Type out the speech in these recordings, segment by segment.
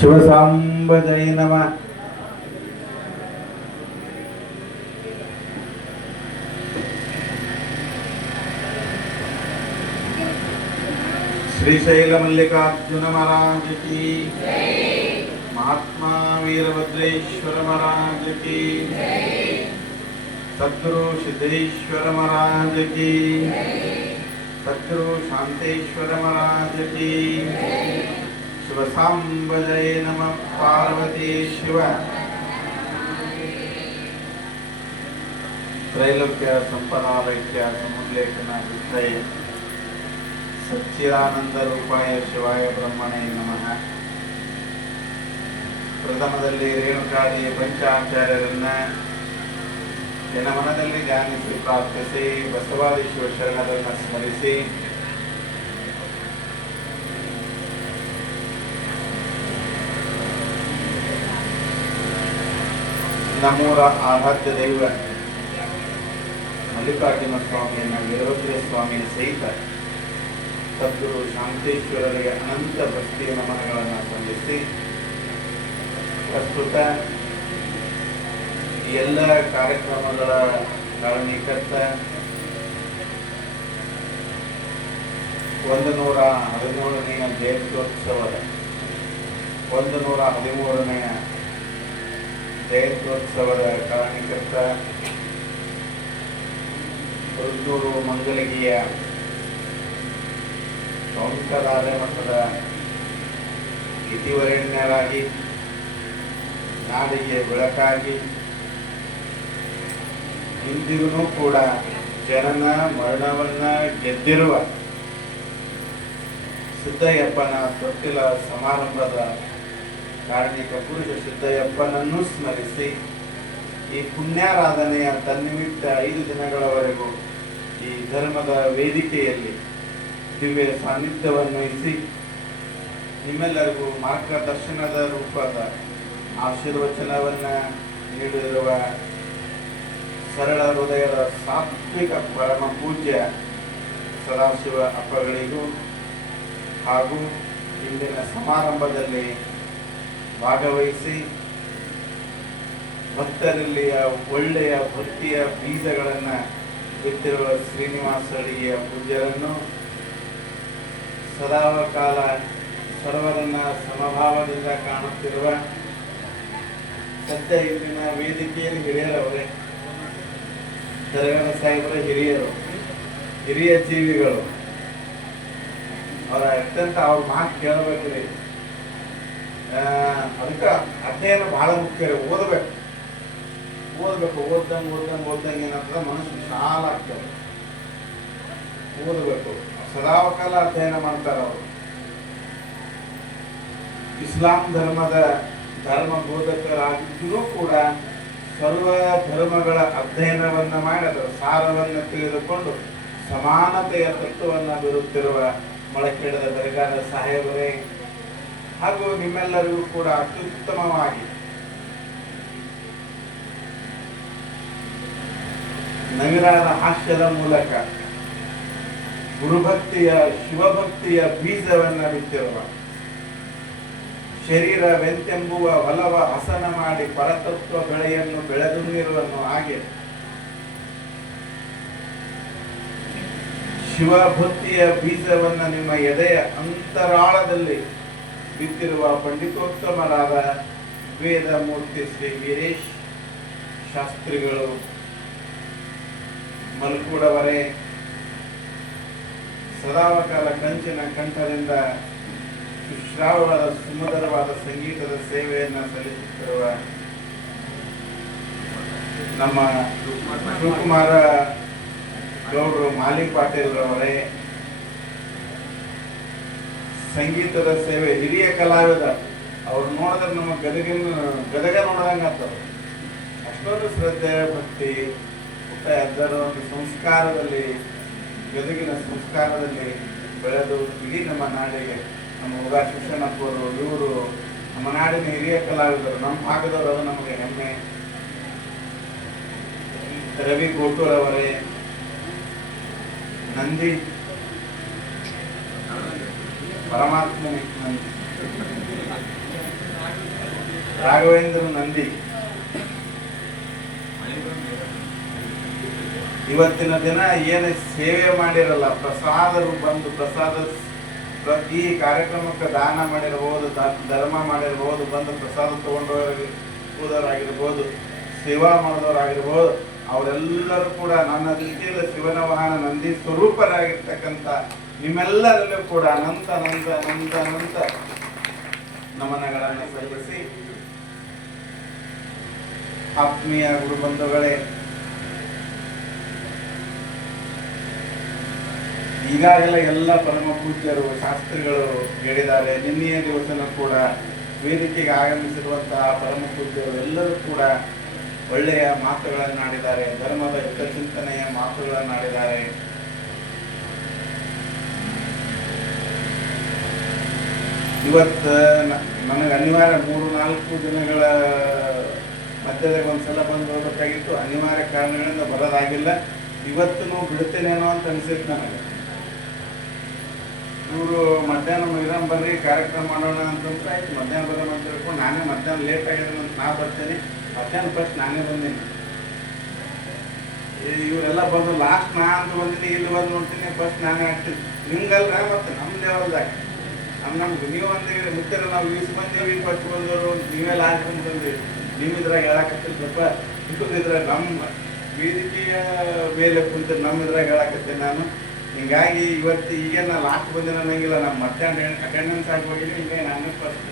ಶಿವಸಾಂಬ ಜೈ ನಮಃ. ಶ್ರೀಶೈಲ ಮಲ್ಲಿಕಾರ್ಜುನ ಮಹಾರಾಜ ಕಿ, ಮಹಾತ್ಮ ವೀರಭದ್ರೇಶ್ವರ ಮಹಾರಾಜ ಕಿ, ಸದ್ಗುರು ಸಿದ್ದೇಶ್ವರ ಮಹಾರಾಜ ಕಿ, ಸದ್ಗುರು ಶಾಂತೇಶ್ವರ ಮಹಾರಾಜ ಕಿ. ಶಿವಸಾಂಬ ಜೈ ನಮಃ. ಪಾರ್ವತಿ ಶಿವ. ತ್ರೈಲೋಕ್ಯ ಸಂಪದಾಲೈಕ್ಯ ಸಮುಲ್ಲೇಖನ ವಿಷಯ ಸಚ್ಚಿದಾನಂದ ರೂಪಾಯ ಶಿವಾಯ ಬ್ರಹ್ಮಣೇ ನಮಃ. ಪ್ರಥಮದಲ್ಲಿ ರೇಣುಕಾದಿ ಪಂಚಾಚಾರ್ಯರನ್ನ ಜನಮನದಲ್ಲಿ ಧ್ಯಾನಿಸಿ ಪ್ರಾರ್ಥಿಸಿ ಬಸವಾದಿ ಶಿವಶರಣರನ್ನು ಸ್ಮರಿಸಿ ನಮ್ಮೂರ ಆರಾಧ್ಯ ದೈವ ಮಲ್ಲಿಕಾರ್ಜುನ ಸ್ವಾಮಿಯನ್ನ ವೀರಭದ್ರ ಸ್ವಾಮಿಯ ಸಹಿತ ಸದ್ಗುರು ಶಾಂತೇಶ್ವರರಿಗೆ ಅನಂತ ಭಕ್ತಿಯ ನಮನಗಳನ್ನು ಸಲ್ಲಿಸಿ ಪ್ರಸ್ತುತ ಎಲ್ಲ ಕಾರ್ಯಕ್ರಮಗಳ ಕಾರಣೀಕರ್ತ 117ನೇ ಜಯಂತ್ಯೋತ್ಸವದ 113ನೇ ಜಯಂತ್ಯೋತ್ಸವದ ಕಾರಣೀಕರ್ತ ರುದ್ರೂರು ಮಂಗಲಗಿಯ ಸೌಂಕರಾದ ಮಠದ ಇತಿವರೆಣ್ಯರಾಗಿ ನಾಡಿಗೆ ಬೆಳಕಾಗಿ ಇಂದಿಗೂ ಕೂಡ ಜನನ ಮರಣವನ್ನ ಗೆದ್ದಿರುವ ಸಿದ್ದಯ್ಯಪ್ಪನ ತೊಟ್ಟಿಲ ಸಮಾರಂಭದ ಕಾರಣಿಕ ಪುರುಷ ಸಿದ್ದಯ್ಯಪ್ಪನನ್ನು ಸ್ಮರಿಸಿ ಈ ಪುಣ್ಯಾರಾಧನೆಯ ತನ್ನಿಮಿತ್ತ 5 ದಿನಗಳವರೆಗೂ ಈ ಧರ್ಮದ ವೇದಿಕೆಯಲ್ಲಿ ದಿವ್ಯ ಸಾನ್ನಿಧ್ಯವನ್ನು ವಹಿಸಿ ನಿಮ್ಮೆಲ್ಲರಿಗೂ ಮಾರ್ಗದರ್ಶನದ ರೂಪದ ಆಶೀರ್ವಚನವನ್ನು ನೀಡಿರುವ ಸರಳ ಹೃದಯದ ಸಾತ್ವಿಕ ಪರಮ ಪೂಜ್ಯ ಸದಾಶಿವ ಅಪ್ಪಗಳಿಗೂ ಹಾಗೂ ಇಂದಿನ ಸಮಾರಂಭದಲ್ಲಿ ಭಾಗವಹಿಸಿ ಭಕ್ತರಲ್ಲಿಯ ಒಳ್ಳೆಯ ಭಕ್ತಿಯ ಬೀಜಗಳನ್ನು ಬಿತ್ತಿರುವ ಶ್ರೀನಿವಾಸ ಅಡಿಗೆಯ ಪೂಜ್ಯರನ್ನು ಸದಾಕಾಲ ಸರ್ವರನ್ನ ಸಮಭಾವದಿಂದ ಕಾಣುತ್ತಿರುವ ಸದ್ಯ ಇಂದಿನ ವೇದಿಕೆಯಲ್ಲಿ ಹಿರಿಯರವರೇ, ದರಗಾದ ಸಾಹೇಬರ ಹಿರಿಯ ಜೀವಿಗಳು. ಅವರ ಅತ್ಯಂತ ಅವ್ರ ಮಾತು ಕೇಳಬೇಕ್ರಿ. ಅದಕ್ಕೆ ಅಧ್ಯಯನ ಬಹಳ ಮುಖ್ಯ ರೀ. ಓದಬೇಕು ಓದ್ದಂಗೆ ಏನಾಗ್ತದೆ, ಮನಸ್ಸು ವಿಶಾಲ ಆಗ್ತದೆ. ಓದಬೇಕು, ಸದಾಕಾಲ ಅಧ್ಯಯನ ಮಾಡ್ತಾರೆ ಅವರು. ಇಸ್ಲಾಂ ಧರ್ಮದ ಧರ್ಮ ಬೋಧಕರಾಗಿದ್ದರೂ ಕೂಡ ಸರ್ವ ಧರ್ಮಗಳ ಅಧ್ಯಯನವನ್ನ ಮಾಡಿ ಅದರ ಸಾರವನ್ನು ತಿಳಿದುಕೊಂಡು ಸಮಾನತೆಯ ತತ್ವವನ್ನು ಬೀರುತ್ತಿರುವ ಮೊಳಕೆಡದ ದರಗಾದ ಸಾಹೇಬರೇ ಹಾಗೂ ನಿಮ್ಮೆಲ್ಲರಿಗೂ ಕೂಡ ಅತ್ಯುತ್ತಮವಾಗಿ ನವಿರಾದ ಹಾಸ್ಯದ ಮೂಲಕ ಗುರುಭಕ್ತಿಯ ಶಿವಭಕ್ತಿಯ ಬೀಜವನ್ನು ಬಿತ್ತಿರುವ, ಶರೀರವೆಂತೆಂಬುವ ಹೊಲವ ಹಸನ ಮಾಡಿ ಪರತತ್ವ ಬೆಳೆಯನ್ನು ಬೆಳೆದುನಿರುವನು ಹಾಗೆ ಶಿವಭಕ್ತಿಯ ಬೀಜವನ್ನು ನಿಮ್ಮ ಎದೆಯ ಅಂತರಾಳದಲ್ಲಿ ಬಿತ್ತಿರುವ ಪಂಡಿತೋತ್ತಮರಾದ ವೇದಮೂರ್ತಿ ಶ್ರೀ ವೀರೇಶ್ ಶಾಸ್ತ್ರಿಗಳು ಮಲ್ಕೂಡವರೇ ಸದಾಕಾಲ ಕಂಚಿನ ಕಂಠದಿಂದ ಸುಶ್ರಾವವಾದ ಸುಮಧುರವಾದ ಸಂಗೀತದ ಸೇವೆಯನ್ನು ಸಲ್ಲಿಸುತ್ತಿರುವ ನಮ್ಮ ಶಿವಕುಮಾರ ಗೌಡ್ರು ಮಾಲಿ ಪಾಟೀಲ್ ರವರೇ, ಸಂಗೀತದ ಸೇವೆ ಹಿರಿಯ ಕಲಾವಿದ. ಅವ್ರು ನೋಡಿದ್ರೆ ನಮ್ಮ ಗದಗ ನೋಡ್ದಂಗೆ ಆಗ್ತದೆ. ಅಷ್ಟೊಂದು ಶ್ರದ್ಧೆ ಭಕ್ತಿ ಎಲ್ಲರ ಒಂದು ಸಂಸ್ಕಾರದಲ್ಲಿ, ಗದಗಿನ ಸಂಸ್ಕಾರದಲ್ಲಿ ಬೆಳೆದು ಇಡೀ ನಮ್ಮ ನಾಡಿಗೆ ನಮ್ಮ ಹುಡುಗ ಶಿಕ್ಷಣಪ್ಪರು ಇವರು ನಮ್ಮ ನಾಡಿನ ಹಿರಿಯ ಕಲಾವಿದರು, ನಮ್ಮ ಭಾಗದವರು. ಅದು ನಮಗೆ ಹೆಮ್ಮೆ. ರವಿ ಗೋಟೂರ್ ಅವರೇ, ನಂದಿ ಪರಮಾತ್ಮನೇ ನಂದಿ ರಾಘವೇಂದ್ರ ನಂದಿ ಇವತ್ತಿನ ದಿನ ಏನು ಸೇವೆ ಮಾಡಿರಲ್ಲ, ಪ್ರಸಾದರು ಬಂದು ಈ ಕಾರ್ಯಕ್ರಮಕ್ಕೆ ದಾನ ಮಾಡಿರ್ಬೋದು, ಧರ್ಮ ಮಾಡಿರ್ಬೋದು, ಬಂದು ಪ್ರಸಾದ ತಗೊಂಡವರಾಗಿರ್ಬೋದು, ಸೇವಾ ಮಾಡಿದವರಾಗಿರ್ಬೋದು, ಅವರೆಲ್ಲರೂ ಕೂಡ ನನ್ನ ದೃಷ್ಟಿಯಲ್ಲಿ ಶಿವನ ವಾಹನ ನಂದಿ ಸ್ವರೂಪರಾಗಿರ್ತಕ್ಕಂಥ ನಿಮ್ಮೆಲ್ಲರಲ್ಲೂ ಕೂಡ ಅನಂತ ಅನಂತ ಅನಂತ ಅನಂತ ನಮನಗಳನ್ನು ಸಲ್ಲಿಸಿ, ಆತ್ಮೀಯ ಗುರುಬಂಧುಗಳೇ, ಈಗಾಗಲೇ ಎಲ್ಲ ಪರಮ ಪೂಜ್ಯರು ಶಾಸ್ತ್ರಿಗಳು ಹೇಳಿದ್ದಾರೆ. ನಿನ್ನೆಯ ದಿವಸನೂ ಕೂಡ ವೇದಿಕೆಗೆ ಆಗಮಿಸಿರುವಂತಹ ಪರಮ ಪೂಜ್ಯರು ಎಲ್ಲರೂ ಕೂಡ ಒಳ್ಳೆಯ ಮಾತುಗಳನ್ನಾಡಿದ್ದಾರೆ, ಧರ್ಮದ ಹಿತಚಿಂತನೆಯ ಮಾತುಗಳನ್ನಾಡಿದ್ದಾರೆ. ಇವತ್ತು ನನಗೆ ಅನಿವಾರ್ಯ 3-4 ದಿನಗಳ ಮಧ್ಯದಾಗ ಒಂದ್ಸಲ ಬಂದು ಹೋಗ್ಬೇಕಾಗಿತ್ತು. ಅನಿವಾರ್ಯ ಕಾರಣಗಳಿಂದ ಬರೋದಾಗಿಲ್ಲ. ಇವತ್ತು ಬಿಡ್ತೇನೇನೋ ಅಂತ ಅನಿಸಿತ್ತು ನನಗೆ. ಇವರು ಮಧ್ಯಾಹ್ನ ಇರಾಮ್ ಬರ್ರಿ ಕಾರ್ಯಕ್ರಮ ಮಾಡೋಣ ಅಂತಂದ್ರೆ ಆಯ್ತು, ಮಧ್ಯಾಹ್ನ ಬರೋಣ ಅಂತ ಹೇಳ್ಕೊಂಡು ನಾನೇ ಮಧ್ಯಾಹ್ನ ಲೇಟ್ ಆಗಿದೆ ಅಂತ ನಾ ಬರ್ತೇನೆ. ಮಧ್ಯಾಹ್ನ ಫಸ್ಟ್ ನಾನೇ ಬಂದೀನಿ. ಇವರೆಲ್ಲ ಬಂದು ಲಾಸ್ಟ್ ನಾ ಅಂತ ಬಂದಿನಿ, ಇಲ್ಲಿ ಬಂದು ನೋಡ್ತೀನಿ ಫಸ್ಟ್ ನಾನೇ ಆಗ್ತೀನಿ. ನಿಮ್ಗಲ್ರ ಮತ್ತೆ ನಮ್ದು ಯಾವ್ದಾಗ ನಮ್ಗೆ ನೀವು ಒಂದೇ ಮುಖ್ಯರ ನಾವು ಈಸ್ ಬಂದೀವಿ, ಫಸ್ಟ್ ಬಂದವರು ನೀವೇ ಲಾಸ್ಟ್ ಅಂತಂದ್ರಿ. ನೀವು ಇದ್ರಾಗ ಹೇಳಕತ್ತಿದ್ದಪ್ಪ, ಇದ್ರಾಗ ನಮ್ಮ ವೇದಿಕೆಯ ಮೇಲೆ ಕುಂತ ನಮ್ಮ ಇದ್ರಾಗ ಹೇಳಕತ್ತೇನೆ ನಾನು. ಹಿಂಗಾಗಿ ಇವತ್ತು ಈಗ ನಾ ಲಾಸ್ಟ್ ಬಂದಿನ ಅನ್ನಂಗಿಲ್ಲ, ನಮ್ಮ ಮಧ್ಯಾಹ್ನ ಅಟೆಂಡೆನ್ಸ್ ಆಗಿ ಹೋಗಿದ್ದೀನಿ. ಹಿಂಗಾಗಿ ನಾನು ಫಸ್ಟ್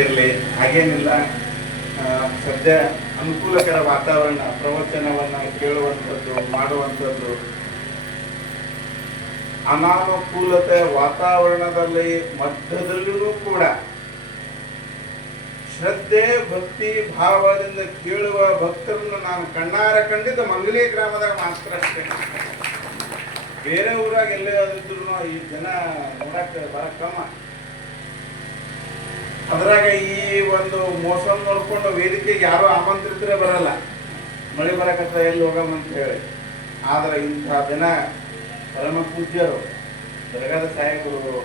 ಇರಲಿ, ಹಾಗೇನಿಲ್ಲ. ಸದ್ಯ ಅನುಕೂಲಕರ ವಾತಾವರಣ, ಪ್ರವಚನವನ್ನು ಕೇಳುವಂಥದ್ದು, ಮಾಡುವಂಥದ್ದು, ಅನಾನುಕೂಲತೆ ವಾತಾವರಣದಲ್ಲಿ ಮಧ್ಯದಲ್ಲಿಯೂ ಕೂಡ ಶ್ರದ್ಧೆ ಭಕ್ತಿ ಭಾವದಿಂದ ಕೇಳುವ ಭಕ್ತರನ್ನು ನಾನು ಕಣ್ಣಾರ ಕಂಡಿದ್ದ ಮಂಗಲಿ ಗ್ರಾಮದಾಗ ಮಾತ್ರ ಅಷ್ಟೇ. ಬೇರೆ ಊರಾಗ ಎಲ್ಲೇ ಇದ್ರು ಈ ಜನ ನೋಡಕ್ಕೆ ಬಹಳ ಕಮ್ಮ. ಅದ್ರಾಗ ಈ ಒಂದು ಮೋಸಮ್ ನೋಡ್ಕೊಂಡು ವೇದಿಕೆಗೆ ಯಾರು ಆಮಂತ್ರಿತರೇ ಬರಲ್ಲ, ಮಳೆ ಬರಕತ್ತ ಎಲ್ಲಿ ಹೋಗಮ್ಮ ಅಂತ ಹೇಳಿ. ಆದ್ರೆ ಇಂಥ ದಿನ ಪರಮ ಪೂಜ್ಯರು, ದರ್ಗಾದ ಸಾಹೇಬರು,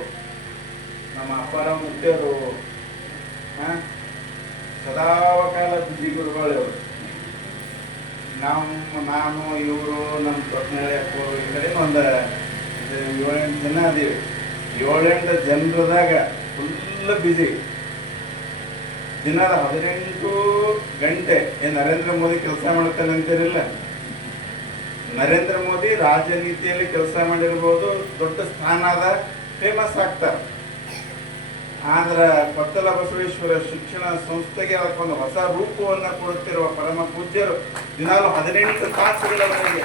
ನಮ್ಮ ಅಪ್ಪಾರ ಮುಖ್ಯರು, ಸದಾವಕಾಲ ಬಿಜಿ ಗುರುಗಳು, ನಾನು ಇವರು ನಮ್ಮ ತೊಟ್ನಳ್ಳಿ ಅಪ್ಪರು ಈ ಕಡೆ ಒಂದು 7-8 ಜನ ಅದೀವಿ. 7-8 ಜನರದಾಗ ಫುಲ್ ಬಿಜಿ. ದಿನದ 18 ಗಂಟೆ ನರೇಂದ್ರ ಮೋದಿ ಕೆಲಸ ಮಾಡ್ತಾನೆ ಅಂತಿರಲಿಲ್ಲ. ನರೇಂದ್ರ ಮೋದಿ ರಾಜನೀತಿಯಲ್ಲಿ ಕೆಲಸ ಮಾಡಿರ್ಬೋದು, ದೊಡ್ಡ ಸ್ಥಾನದ ಫೇಮಸ್ ಆಗ್ತಾರೆ. ಆದ್ರೆ ಕೊತ್ತಲ ಬಸವೇಶ್ವರ ಶಿಕ್ಷಣ ಸಂಸ್ಥೆಗೆ ಅದಕ್ಕೊಂದು ಹೊಸ ರೂಪವನ್ನು ಕೊಡುತ್ತಿರುವ ಪರಮ ಪೂಜ್ಯರು ದಿನಾಲು 18 ತಾಸುಗಳವರೆಗೆ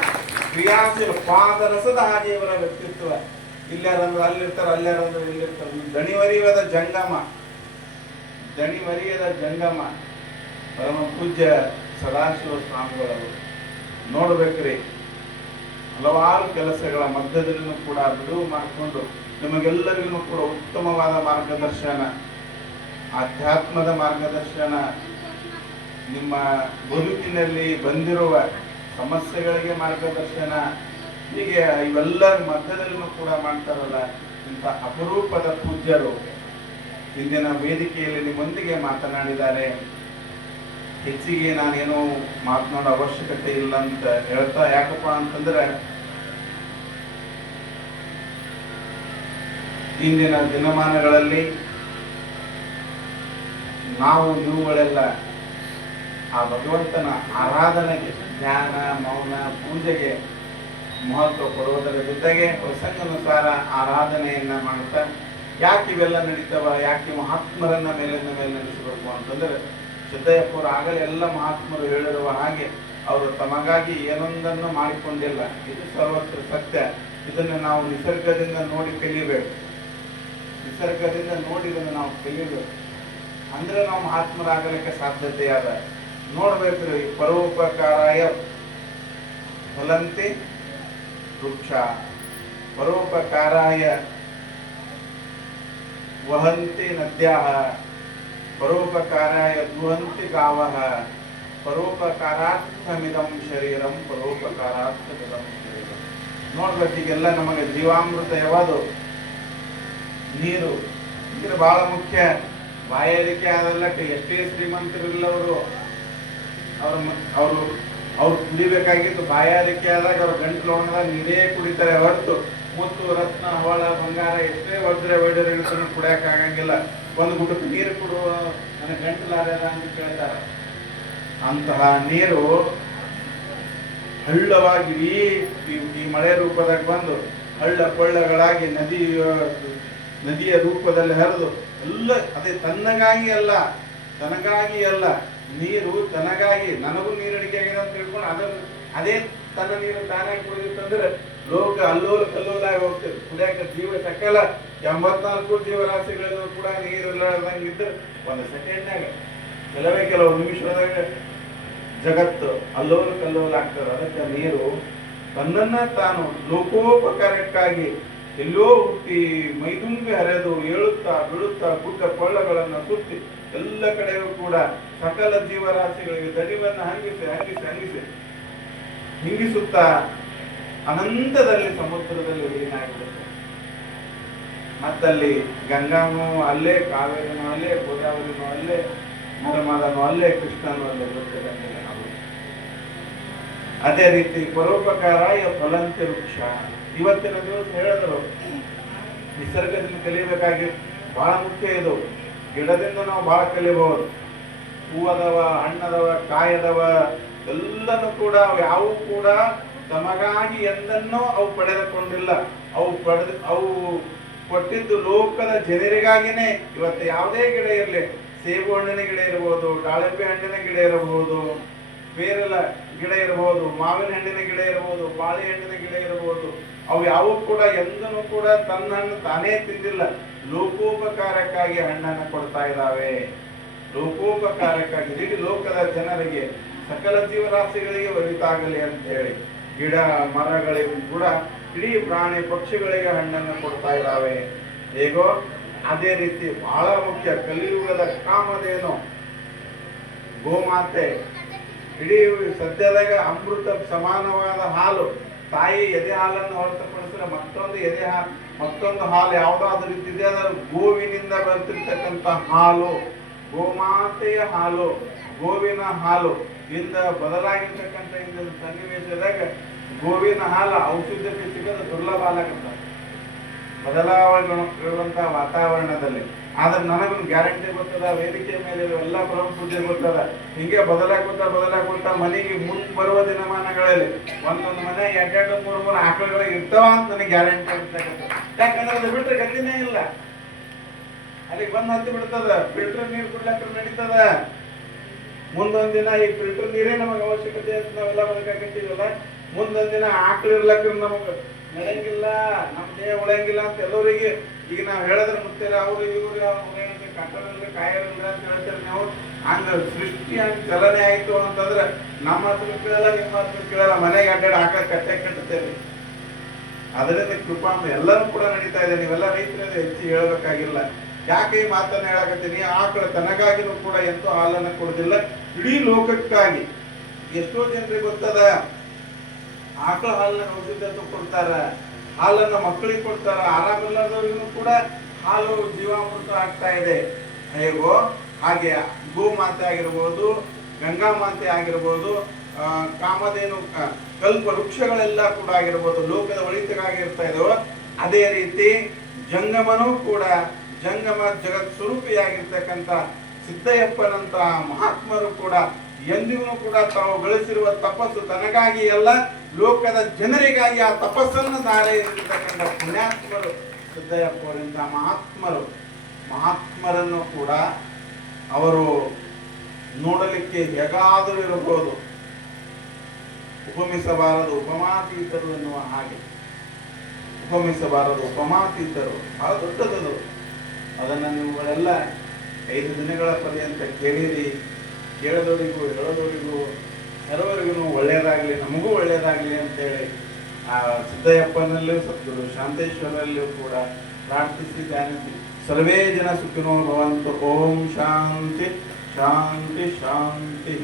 ಕ್ರಿಯಾಶೀಲ ಪಾದರಸದ ಹಾಗೆ ಇವರ ವ್ಯಕ್ತಿತ್ವ. ಇಲ್ಲಾರಂದ್ರೆ ಅಲ್ಲಿರ್ತಾರೆ, ಅಲ್ಲಾರಂದ್ರೆ ಇಲ್ಲಿರ್ತಾರೆ. ದಣಿವರಿಯದ ಜಂಗಮ ಪರಮ ಪೂಜ್ಯ ಸದಾಶಿವ ಸ್ವಾಮಿಗಳವರು. ನೋಡ್ಬೇಕ್ರಿ, ಹಲವಾರು ಕೆಲಸಗಳ ಮಧ್ಯದಲ್ಲಿನೂ ಕೂಡ ಬಿಡುವು ಮಾಡಿಕೊಂಡು ನಿಮಗೆಲ್ಲರಿಗೂ ಕೂಡ ಉತ್ತಮವಾದ ಮಾರ್ಗದರ್ಶನ, ಆಧ್ಯಾತ್ಮದ ಮಾರ್ಗದರ್ಶನ, ನಿಮ್ಮ ಬದುಕಿನಲ್ಲಿ ಬಂದಿರುವ ಸಮಸ್ಯೆಗಳಿಗೆ ಮಾರ್ಗದರ್ಶನ, ಹೀಗೆ ಇವೆಲ್ಲರ ಮಧ್ಯದಲ್ಲಿನೂ ಕೂಡ ಮಾಡ್ತಾರಲ್ಲ. ಇಂಥ ಅಪರೂಪದ ಪೂಜ್ಯರು ಇಂದಿನ ವೇದಿಕೆಯಲ್ಲಿ ನಿಮ್ಮೊಂದಿಗೆ ಮಾತನಾಡಿದ್ದಾರೆ. ಹೆಚ್ಚಿಗೆ ನಾನೇನು ಮಾತನಾಡೋ ಅವಶ್ಯಕತೆ ಇಲ್ಲ ಅಂತ ಹೇಳ್ತಾ, ಯಾಕಪ್ಪ ಅಂತಂದ್ರೆ ಇಂದಿನ ದಿನಮಾನಗಳಲ್ಲಿ ನಾವು ಇವುಗಳೆಲ್ಲ ಆ ಭಗವಂತನ ಆರಾಧನೆಗೆ, ಧ್ಯಾನ, ಮೌನ, ಪೂಜೆಗೆ ಮಹತ್ವ ಕೊಡುವುದರ ಜೊತೆಗೆ ಪ್ರಸಂಗಾನುಸಾರ ಆರಾಧನೆಯನ್ನ ಮಾಡ್ತಾ, ಯಾಕೆ ಇವೆಲ್ಲ ನಡೀತವ, ಯಾಕೆ ಮಹಾತ್ಮರನ್ನ ಮೇಲಿಂದ ಮೇಲೆ ನಡೆಸಬೇಕು ಅಂತಂದ್ರೆ, ಸಿದ್ದಯ್ಯಪ್ಪರು ಆಗಲೇ ಎಲ್ಲ ಮಹಾತ್ಮರು ಹೇಳಿರುವ ಹಾಗೆ ಅವರು ತಮಗಾಗಿ ಏನೊಂದನ್ನು ಮಾಡಿಕೊಂಡಿಲ್ಲ. ಇದು ಸರ್ವತ್ರ ಸತ್ಯ. ಇದನ್ನು ನಾವು ನಿಸರ್ಗದಿಂದ ನೋಡಿ ಕಲಿಬೇಕು. ನಿಸರ್ಗದಿಂದ ನೋಡಿ ಇದನ್ನು ನಾವು ಕಲಿಬೇಕು ಅಂದ್ರೆ ನಾವು ಮಹಾತ್ಮರಾಗಲಿಕ್ಕೆ ಸಾಧ್ಯತೆ ಅದ. ನೋಡ್ಬೇಕ್ರಿ, ಪರೋಪಕಾರಾಯ ಫಲಂತಿ ವೃಕ್ಷ, ಪರೋಪಕಾರಾಯ ವಹಂತಿ ನದ್ಯಾಃ, ಪರೋಪಕಾರಾಯ ದುಹಂತಿ ಗಾವಃ, ಪರೋಪಕಾರಾರ್ಥಮಿದಂ ಶರೀರಂ, ಪರೋಪಕಾರಾರ್ಥಮಿದಂ ಶರೀರಂ. ನೋಡ್ಬೇಕು, ಈಗೆಲ್ಲ ನಮಗೆ ಜೀವಾಮೃತ ಯಾವುದು? ನೀರು ನೀರು ಬಹಳ ಮುಖ್ಯ. ಬಾಯಾರಿಕೆ ಆದಲ್ಲ ಎಷ್ಟೇ ಶ್ರೀಮಂತರಿಲ್ಲ ಅವರು ಅವರು ಅವ್ರು ಕುಡಿಬೇಕಾಗಿದ್ದು ಬಾಯಾರಿಕೆ ಆದಾಗ ಅವ್ರ ಗಂಟಲು ಒಣದಾಗ ನೀರೇ ಕುಡಿತಾರೆ ಹೊರತು ಮುತ್ತು ರತ್ನ ಹವಳ ಬಂಗಾರ ಎಷ್ಟೇ ವಜ್ರ ವೈಡೂರ್ಯಗಳನ್ನು ಕುಡಿಯಕ್ಕೆ ಆಗಂಗಿಲ್ಲ. ಒಂದು ಗುಟಕ್ಕೆ ನೀರು ಕೊಡುವ ನನ್ನ ಗಂಟಲಾರ್ಯದ ಅಂತ ಕೇಳ್ತಾರ. ಅಂತಹ ನೀರು ಹಳ್ಳವಾಗಿ ಈ ಮಳೆ ರೂಪದಾಗ ಬಂದು ಹಳ್ಳ ಕೊಳ್ಳಗಳಾಗಿ ನದಿಯ ರೂಪದಲ್ಲಿ ಹರಿದು ಎಲ್ಲ ಅದೇ ತನಗಾಗಿ ಅಲ್ಲ ನೀರು ತನಗಾಗಿ ನನಗೂ ನೀರು ಅಡಿಕೆ ಆಗಿದೆ ಅಂತ ತಿಳ್ಕೊಂಡು ಅದೇ ತನ್ನ ನೀರು ತಾನಾಗಿ ಕುಡಿದಿತ್ತಂದ್ರೆ ಲೋಕ ಅಲ್ಲೋಲ ಕಲ್ಲೋಲಾಗಿ ಹೋಗ್ತದೆ. ಕುಡಿಯಕ್ಕೆ ಜೀವ ಸಕಲ 84 ಜೀವರಾಶಿಗಳಿಗೂ ಕೂಡ ನೀರು ಇಲ್ಲದಂಗೆ ಇದ್ರೆ ಒಂದು ಸೆಕೆಂಡ್ನಾಗ ಕೆಲವು ನಿಮಿಷದಾಗ ಜಗತ್ತು ಅಲ್ಲೋಲ ಕಲ್ಲೋಲ ಆಗ್ತದೆ. ಅದಕ್ಕೆ ನೀರು ತನ್ನನ್ನ ತಾನು ಲೋಕೋಪಕಾರಕ್ಕಾಗಿ ಎಲ್ಲೋ ಹುಟ್ಟಿ ಮೈದುಂಬಿ ಹರಿದು ಏಳುತ್ತಾ ಬೀಳುತ್ತಾ ಗುಡ್ಡ ಕೊಳ್ಳಗಳನ್ನು ಸುತ್ತಿ ಎಲ್ಲ ಕಡೆಯೂ ಕೂಡ ಸಕಲ ಜೀವರಾಶಿಗಳಿಗೆ ದಣಿವನ್ನು ಹಿಂಗಿಸುತ್ತಾ ಅನಂತದಲ್ಲಿ ಸಮುದ್ರದಲ್ಲಿ ವಿಲೀನಾಗಿಬಿಡುತ್ತೆ. ಮತ್ತಲ್ಲಿ ಗಂಗಾನು ಅಲ್ಲೇ, ಕಾವೇರಿನೂ ಅಲ್ಲೇ, ಗೋದಾವರಿನೂ ಅಲ್ಲೇ, ನರ್ಮದನೂ ಅಲ್ಲೇ, ಕೃಷ್ಣನೂ ಅಲ್ಲೇ ಗೊತ್ತಿರಂಗಿಲ್ಲ ನಾವು. ಅದೇ ರೀತಿ ಪರೋಪಕಾರಾಯ ಫಲಂತಿ ವೃಕ್ಷ. ಇವತ್ತಿನ ದಿವಸ ಹೇಳಿದ್ರು ನಿಸರ್ಗದಿಂದ ಕಲಿಯಬೇಕಾಗಿ ಬಹಳ ಮುಖ್ಯ ಇದು. ಗಿಡದಿಂದ ನಾವು ಬಹಳ ಕಲಿಯಬಹುದು. ಹೂವದವ, ಹಣ್ಣದವ, ಕಾಯದವ ಎಲ್ಲನೂ ಕೂಡ ಯಾವು ಕೂಡ ತಮಗಾಗಿ ಎಂದನ್ನೋ ಅವು ಪಡೆದುಕೊಂಡಿಲ್ಲ. ಅವು ಕೊಟ್ಟಿದ್ದು ಲೋಕದ ಜನರಿಗಾಗಿನೇ. ಇವತ್ತು ಯಾವುದೇ ಗಿಡ ಇರಲಿ, ಸೇಬು ಹಣ್ಣಿನ ಗಿಡ ಇರಬಹುದು, ದಾಳಿಂಬೆ ಹಣ್ಣಿನ ಗಿಡ ಇರಬಹುದು, ಬೇರೆಲ್ಲ ಗಿಡ ಇರಬಹುದು, ಮಾವಿನ ಹಣ್ಣಿನ ಗಿಡ ಇರಬಹುದು, ಬಾಳೆ ಹಣ್ಣಿನ ಗಿಡ ಇರಬಹುದು, ಅವು ಯಾವು ಕೂಡ ಎಂದನೂ ಕೂಡ ತನ್ನ ಹಣ್ಣು ತಾನೇ ತಿಂದಿಲ್ಲ. ಲೋಕೋಪಕಾರಕ್ಕಾಗಿ ಹಣ್ಣನ್ನು ಕೊಡ್ತಾ ಇದ್ದಾವೆ. ಲೋಕೋಪಕಾರಕ್ಕಾಗಿ ಇಡೀ ಲೋಕದ ಜನರಿಗೆ, ಸಕಲ ಜೀವರಾಶಿಗಳಿಗೆ ಒಳಿತಾಗಲಿ ಅಂತ ಹೇಳಿ ಗಿಡ ಮರಗಳಿಗೂ ಕೂಡ ಇಡೀ ಪ್ರಾಣಿ ಪಕ್ಷಿಗಳಿಗೆ ಹಣ್ಣನ್ನು ಕೊಡ್ತಾ ಇದ್ದಾವೆ. ಹೇಗೋ ಅದೇ ರೀತಿ ಬಹಳ ಮುಖ್ಯ ಕಲಿಯುಗದ ಕಾಮಧೇನು ಗೋಮಾತೆ. ಇಡೀ ಸದ್ಯದಾಗ ಅಮೃತ ಸಮಾನವಾದ ಹಾಲು. ತಾಯಿ ಎದೆ ಹಾಲನ್ನು ಹೊರತುಪಡಿಸಿದ್ರೆ ಮತ್ತೊಂದು ಹಾಲು ಯಾವುದಾದ್ರೂ ಇದ್ದಿದೆ ಅಂದ್ರೆ ಗೋವಿನಿಂದ ಬರ್ತಿರ್ತಕ್ಕಂಥ ಹಾಲು, ಗೋಮಾತೆಯ ಹಾಲು, ಗೋವಿನ ಹಾಲು. ಇಂದ ಬದಲಾಗಿರ್ತಕ್ಕಂಥ ಇಂದಿನ ಸನ್ನಿವೇಶದಾಗ ಗೋವಿನ ಹಾಲು ಔಷಧಕ್ಕೆ ಸಿಗೋದು ದುರ್ಲಭ ಆಗತ್ತ ಬದಲಾವಣೆ ಇರುವಂತಹ ವಾತಾವರಣದಲ್ಲಿ. ಆದ್ರೆ ನನಗೊಂದು ಗ್ಯಾರಂಟಿ ಗೊತ್ತದ, ವೇದಿಕೆ ಮೇಲೆ ಎಲ್ಲ ಪ್ರಮುಖ ಪೂಜೆ ಗೊತ್ತದ. ಹಿಂಗೆ ಬದಲಾಗುತ್ತಾ ಮನೆಗೆ ಬರುವ ದಿನಮಾನಗಳಲ್ಲಿ ಒಂದೊಂದು ಮನೆ 2-3 ಆಕಳುಗಳು ಇರ್ತಾವ ಅಂತ ನನಗೆ ಗ್ಯಾರಂಟಿ ಇರ್ತಕ್ಕಂಥ. ಯಾಕಂದ್ರೆ ಅದು ಬಿಟ್ಟರೆ ಗತಿನೇ ಇಲ್ಲ. ಅಲ್ಲಿಗೆ ಬಂದು ಹತ್ತಿ ಬಿಡ್ತದ. ಫಿಲ್ಟರ್ ನೀರು ಕುಡ್ಲಕ್ಕ ನಡೀತದ. ಮುಂದೊಂದು ದಿನ ಈ ಫಿಲ್ಟರ್ ನೀರೇ ನಮಗೆ ಅವಶ್ಯಕತೆ ಅಂತ ನಾವೆಲ್ಲ ಬದುಕಾಕಂತೀವಲ್ಲ, ಮುಂದೊಂದು ದಿನ ಆಕಳು ಇರ್ಲಕ್ಕ ನಮಗೆ ನಡೆಯಂಗಿಲ್ಲ, ನಮ್ಮ ದೇಹ ಉಳಿಯಂಗಿಲ್ಲ ಅಂತ ಎಲ್ಲರಿಗೆ ಈಗ ನಾವು ಹೇಳಿದ್ರೆ ಮುತ್ತೇರ ಅವರು ಇವರು ಕಟ್ಟರಲ್ಲ ಕಾಯರಲ್ಲ ಅಂತ ಹೇಳ್ತಾರೆ ನಾವು. ಹಂಗ ಸೃಷ್ಟಿ ಹಂಗೆ ಚಲನೆ ಆಯಿತು ಅಂತಂದ್ರೆ ನಮ್ಮ ಹತ್ರ ಕೇಳಲ್ಲ, ನಿಮ್ಮ ಹತ್ರ ಕೇಳಲ್ಲ, ಮನೆಗೆ ಅಡ್ಡಾಡಿ ಆಕಳ ಕಟ್ಟುತ್ತೇವೆ. ಅದರಿಂದ ಕೃಪಾಂಬ ಎಲ್ಲರೂ ಕೂಡ ನಡೀತಾ ಇದೆ. ನೀವೆಲ್ಲ ರೈತರಲ್ಲಿ ಹೆಚ್ಚು ಹೇಳಬೇಕಾಗಿಲ್ಲ. ಯಾಕೆ ಈ ಮಾತನ್ನ ಹೇಳಕತ್ತೀನಿ? ಆಕಳ ತನಗಾಗಿನೂ ಕೂಡ ಎಂತೂ ಹಾಲನ್ನು ಕೊಡುದಿಲ್ಲ, ಇಡೀ ಲೋಕಕ್ಕಾಗಿ. ಎಷ್ಟೋ ಜನರಿಗೆ ಗೊತ್ತದ ಆಕಳ ಹಾಲನ್ನ ಔಷಧಿ ಅಂತ ಕೊಡ್ತಾರ, ಹಾಲನ್ನು ಮಕ್ಕಳಿಗೆ ಕೊಡ್ತಾರ. ಆರಾಮಿಲ್ಲದವರಿಗೂ ಕೂಡ ಹಾಲು ಜೀವಾಮೃತ ಆಗ್ತಾ ಇದೆ. ಹೇಗೋ ಹಾಗೆ ಗೋಮಾತೆ ಆಗಿರ್ಬೋದು, ಗಂಗಾ ಮಾತೆ ಆಗಿರ್ಬೋದು, ಕಾಮಧೇನು ಕಲ್ಪ ವೃಕ್ಷಗಳೆಲ್ಲ ಕೂಡ ಆಗಿರ್ಬೋದು, ಲೋಕದ ಒಳಿತಿಗಾಗಿರ್ತಾ ಇದಾವ. ಅದೇ ರೀತಿ ಜಂಗಮನೂ ಕೂಡ ಜಂಗಮ ಜಗತ್ ಸ್ವರೂಪಿಯಾಗಿರ್ತಕ್ಕಂಥ ಸಿದ್ದಯ್ಯಪ್ಪನಂತಹ ಮಹಾತ್ಮರು ಕೂಡ ಎಂದಿಗೂ ಕೂಡ ತಾವು ಗಳಿಸಿರುವ ತಪಸ್ಸು ತನಗಾಗಿ ಅಲ್ಲ, ಲೋಕದ ಜನರಿಗಾಗಿ ಆ ತಪಸ್ಸನ್ನು ಧಾರೆ ಇರತಕ್ಕಂಥ ಪುಣ್ಯಾತ್ಮರು ಸಿದ್ದಯ್ಯಪ್ಪವರಿಂದ ಮಹಾತ್ಮರನ್ನು ಕೂಡ ಅವರು ನೋಡಲಿಕ್ಕೆ ಹೇಗಾದರೂ ಇರಬಹುದು, ಉಪಮಿಸಬಾರದು ಉಪಮಾತೀತರು ಎನ್ನುವ ಹಾಗೆ. ಉಪಮಿಸಬಾರದು ಉಪಮಾತೀತರು ಬಹಳ ದೊಡ್ಡದದು. ಅದನ್ನು ನೀವುಗಳೆಲ್ಲ 5 ದಿನಗಳ ಪರ್ಯಂತ ಕೇಳಿರಿ. ಕೇಳದವರಿಗೂ ಹೇಳೋದವರಿಗೂ ಸರ್ವರಿಗೂ ಒಳ್ಳೆಯದಾಗಲಿ, ನಮಗೂ ಒಳ್ಳೆಯದಾಗಲಿ ಅಂತೇಳಿ ಆ ಸಿದ್ದಯ್ಯಪ್ಪನಲ್ಲೂ ಸದ್ಗುರು ಶಾಂತೇಶ್ವರಲ್ಲೂ ಕೂಡ ಪ್ರಾರ್ಥಿಸಿ ಧ್ಯಾನಿಸಿ ಸರ್ವೇ ಜನ ಸುಖಿನೋ ಭವಂತು. ಓಂ ಶಾಂತಿ ಶಾಂತಿ ಶಾಂತಿ.